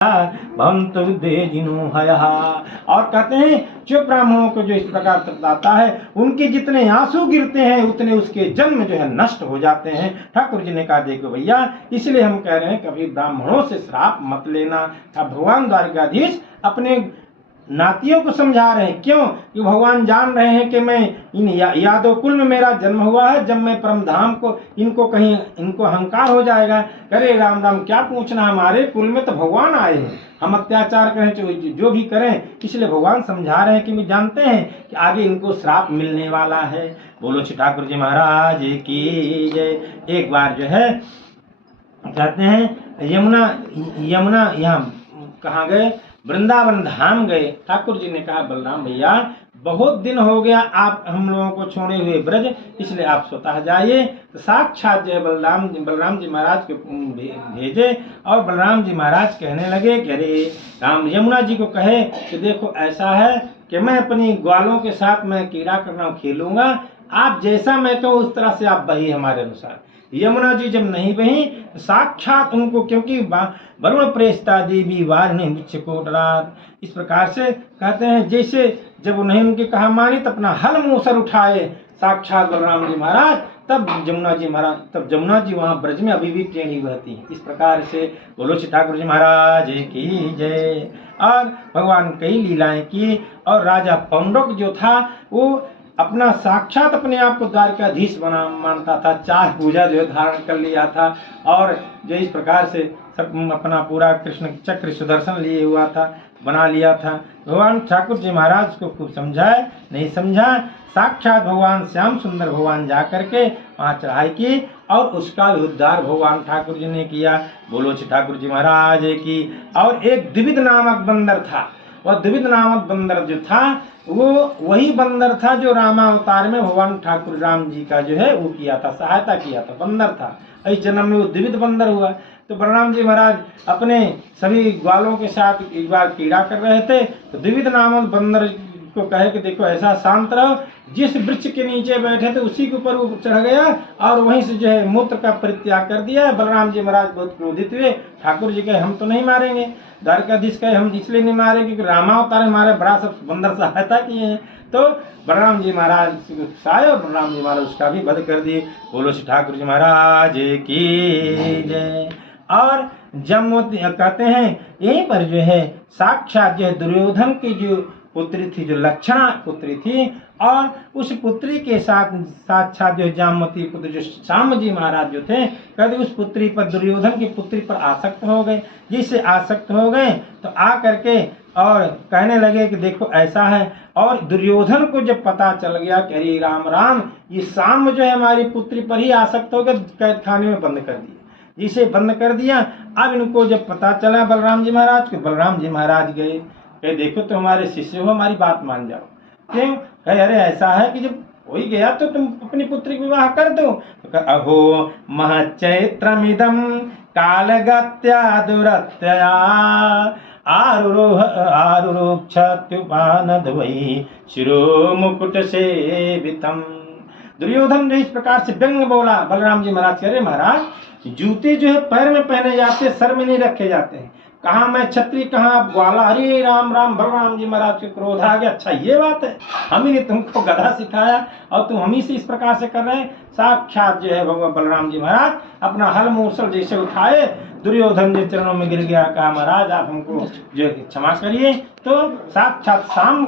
भवन्तु देजिनो हयः। और कहते हैं जो ब्राह्मणों को जो इस प्रकार तत्ताता है उनके जितने आंसू गिरते हैं उतने उसके जन्म जो है नष्ट हो जाते हैं। ठाकुर जी ने कहा देखो भैया, इसलिए हम कह रहे हैं कभी ब्राह्मणों से श्राप मत लेना। अब भगवान द्वारकाधीश अपने नातियों को समझा रहे हैं, क्यों कि भगवान जान रहे हैं कि मैं इन यादव कुल में मेरा जन्म हुआ है, जब मैं परम धाम को इनको अहंकार हो जाएगा, अरे राम राम क्या पूछना, हमारे कुल में तो भगवान आए हैं, हम अत्याचार करें जो भी करें। इसलिए भगवान समझा रहे हैं कि वे जानते हैं कि आगे इनको श्राप मिलने वाला है। बोलो श्री ठाकुर जी महाराज की जय। एक बार जो है कहते हैं यमुना यहाँ कहाँ गए, वृंदावन धाम गए। ठाकुर जी ने कहा बलराम भैया बहुत दिन हो गया आप हम लोगों को छोड़े हुए ब्रज, इसलिए आप स्वतः जाइए। तो साक्षात जो है बलराम जी महाराज को भेजे और बलराम जी महाराज कहने लगे कि अरे राम यमुना जी को कहे कि देखो ऐसा है कि मैं अपनी ग्वालों के साथ मैं क्रीड़ा करना खेलूंगा, आप जैसा मैं कहूँ उस तरह से आप बही हमारे अनुसार। यमुना जी जब नहीं बही साक्षात उनको, क्योंकि वरुण प्रेस्ता देवी वारिणी कोटरात, इस प्रकार से कहते हैं जैसे जब उन्हें उनके कहा मानी तो अपना हल मूसर उठाए साक्षात बलराम जी महाराज, तब जमुना जी वहाँ ब्रज में अभी भी टेढ़ी बहती हैं। इस प्रकार से बोलो श्री ठाकुर जी महाराज की जय। और भगवान कई लीलाएं की और राजा पौंड्रक जो था वो अपना साक्षात अपने आप को द्वारकाधीश बना मानता था, चार पूजा जो धारण कर लिया था और जो इस प्रकार से सब अपना पूरा कृष्ण चक्र सुदर्शन लिए हुआ था, बना लिया था। भगवान ठाकुर जी महाराज को खूब समझाए, नहीं समझा, साक्षात भगवान श्याम सुंदर भगवान जा करके वहाँ चढ़ाई की और उसका उद्धार भगवान ठाकुर जी ने किया। बोलो श्री ठाकुर जी महाराज की। और एक द्विविध नामक बंदर था, वह द्विविध नामक बंदर जो था वो वही बंदर था जो रामावतार में भगवान ठाकुर राम जी का जो है वो किया था, सहायता किया था, बंदर था। इस जन्म में वो द्विविध बंदर हुआ। तो बलराम जी महाराज अपने सभी ग्वालों के साथ एक बार क्रीड़ा कर रहे थे तो द्विविध नामक बंदर को कहे कि देखो ऐसा शांत रहो, जिस वृक्ष के नीचे बैठे थे उसी के ऊपर वो चढ़ गया और वहीं से जो है मूत्र का परित्याग कर दिया। बलराम जी महाराज बहुत क्रोधित हुए। ठाकुर जी कहे हम तो नहीं मारेंगे, द्वारकाधीश कहे हम इसलिए नहीं मारेंगे क्योंकि रामावतार हमारे बड़ा सब बंदर सहायता किए हैं। तो बलराम जी महाराज साए और बलराम जी महाराज उसका भी वध कर दिए। बोलो श्री ठाकुर जी महाराज की जय। और जब कहते हैं यहीं पर जो है साक्षात जो है दुर्योधन की जो पुत्री थी, जो लक्षणा पुत्री थी, और उस पुत्री के साथ साक्षात जो जामवती पुत्र जो श्याम जी महाराज जो थे, कहते उस पुत्री पर दुर्योधन की पुत्री पर आसक्त हो गए। जिससे आसक्त हो गए तो आ करके और कहने लगे कि देखो ऐसा है। और दुर्योधन को जब पता चल गया कि अरे राम राम ये श्याम जो है हमारी पुत्री पर ही आसक्त हो गए, कैद खाने में बंद कर दिया, इसे बंद कर दिया। अब इनको जब पता चला बलराम जी महाराज को, बलराम जी महाराज गए कहे देखो तुम हमारे शिष्य हो, हमारी बात मान जाओ। क्यों? कहे अरे ऐसा है कि जब हो ही गया तो तुम अपनी पुत्री का विवाह कर दो। तो कहा अहो महचैत्रमिदं कालगत्या दुरत्यया आरुरोक्षत्युपानद वै शिरो मुकुट सेवितम्। दुर्योधन जो इस प्रकार से व्यंग बोला बलराम जी महाराज, अरे महाराज जूते जो है पैर में पहने जाते, सर में नहीं रखे जाते हैं, कहाँ मैं छत्री कहाँ आप ग्वाला। अरे राम राम, बलराम जी महाराज के क्रोध आ गया, अच्छा ये बात है, हम ही ने तुमको गधा सिखाया और तुम हम ही से इस प्रकार से कर रहे हैं। साक्षात जो है भगवान बलराम जी महाराज अपना हल मूसल जैसे उठाए, दुर्योधन के चरणों में गिर गया, कहा महाराज आप हमको जो क्षमा करिए। तो साक्षात शाम